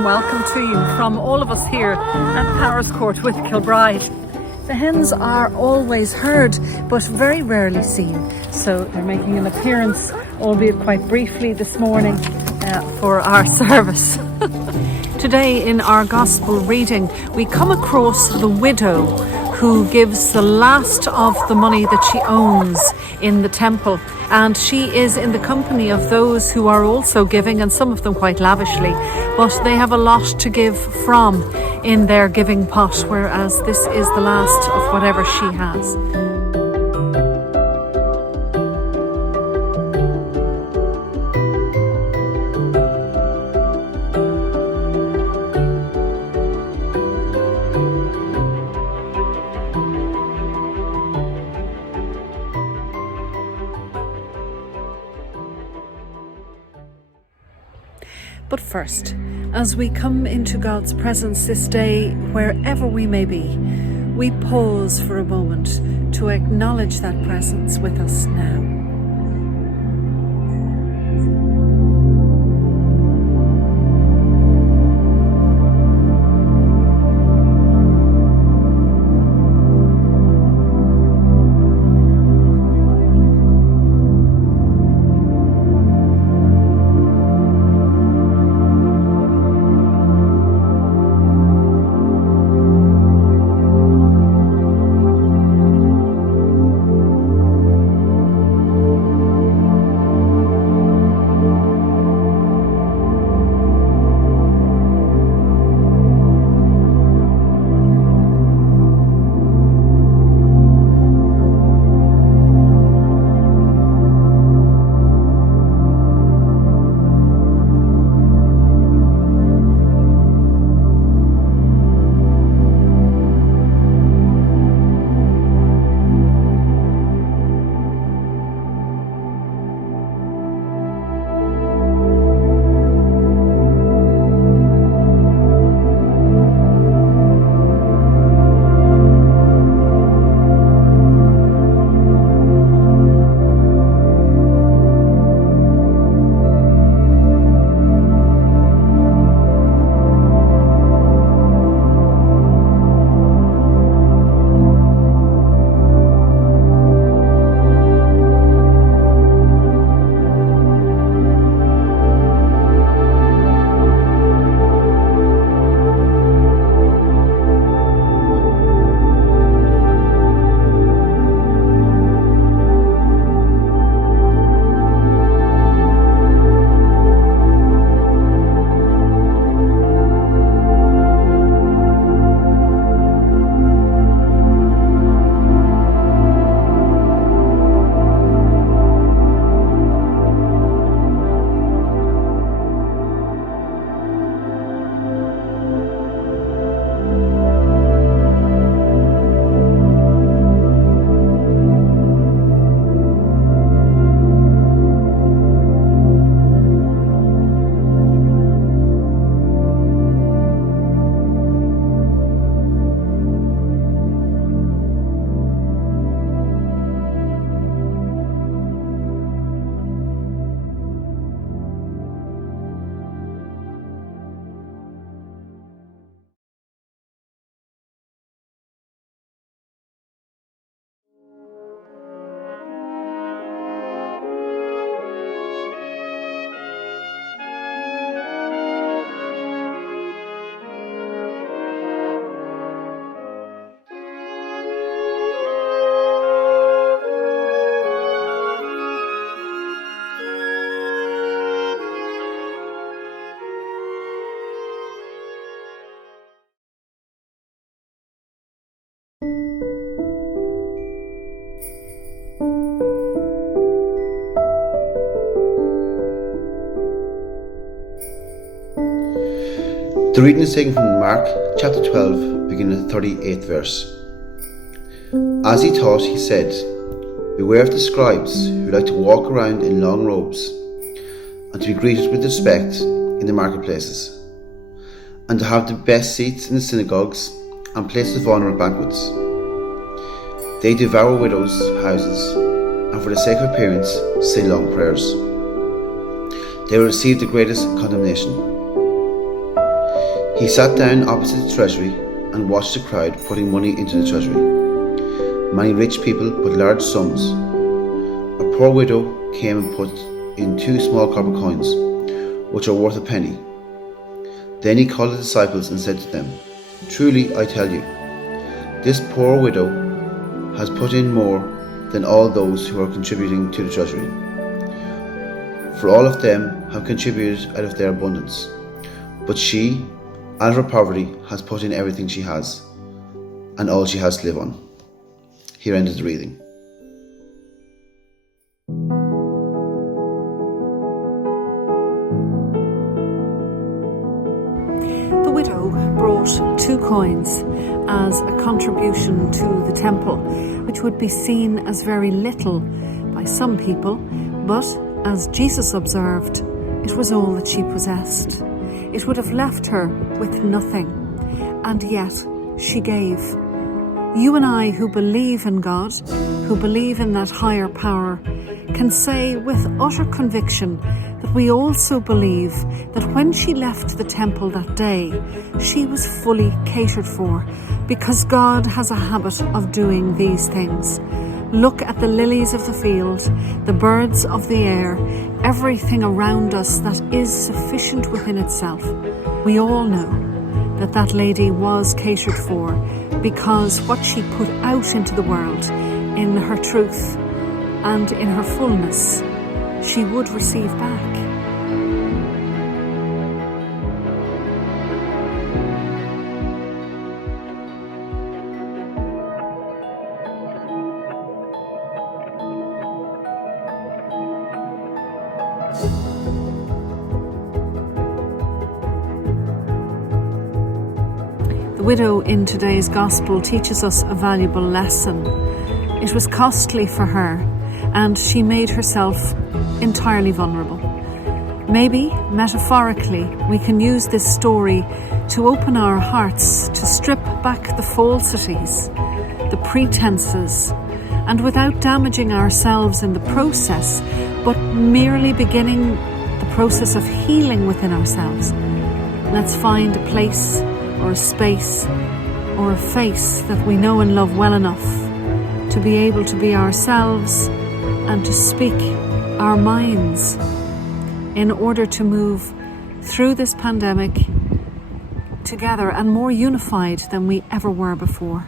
warm welcome to you from all of us here at Paris Court with Kilbride. The hens are always heard but very rarely seen, so they're making an appearance, albeit quite briefly this morning, for our service. Today in our Gospel reading we come across the widow who gives the last of the money that she owns in the temple, and she is in the company of those who are also giving, and some of them quite lavishly, but they have a lot to give from in their giving pot, whereas this is the last of whatever she has. But first, as we come into God's presence this day, wherever we may be, we pause for a moment to acknowledge that presence with us now. The reading is taken from Mark chapter 12, beginning at the 38th verse. As he taught, he said, "Beware of the scribes who like to walk around in long robes and to be greeted with respect in the marketplaces, and to have the best seats in the synagogues and places of honour at banquets. They devour widows' houses, and for the sake of appearance say long prayers. They will receive the greatest condemnation. He sat down opposite the treasury and watched the crowd putting money into the treasury. Many rich people put large sums. A poor widow came and put in 2 small copper coins, which are worth a penny. Then he called the disciples and said to them, "Truly I tell you, this poor widow has put in more than all those who are contributing to the treasury. For all of them have contributed out of their abundance, but she, out of her poverty, has put in everything she has, and all she has to live on." Here ended the reading. The widow brought 2 coins as a contribution to the temple, which would be seen as very little by some people, but as Jesus observed, it was all that she possessed. It would have left her with nothing, and yet she gave. You and I, who believe in God, who believe in that higher power, can say with utter conviction that we also believe that when she left the temple that day, she was fully catered for, because God has a habit of doing these things. Look at the lilies of the field, the birds of the air, everything around us that is sufficient within itself. We all know that that lady was catered for, because what she put out into the world in her truth and in her fullness, she would receive back. The widow in today's gospel teaches us a valuable lesson. It was costly for her, and she made herself entirely vulnerable. Maybe, metaphorically, we can use this story to open our hearts, to strip back the falsities, the pretenses, and without damaging ourselves in the process, but merely beginning the process of healing within ourselves. Let's find a place or a space or a face that we know and love well enough to be able to be ourselves and to speak our minds in order to move through this pandemic together and more unified than we ever were before.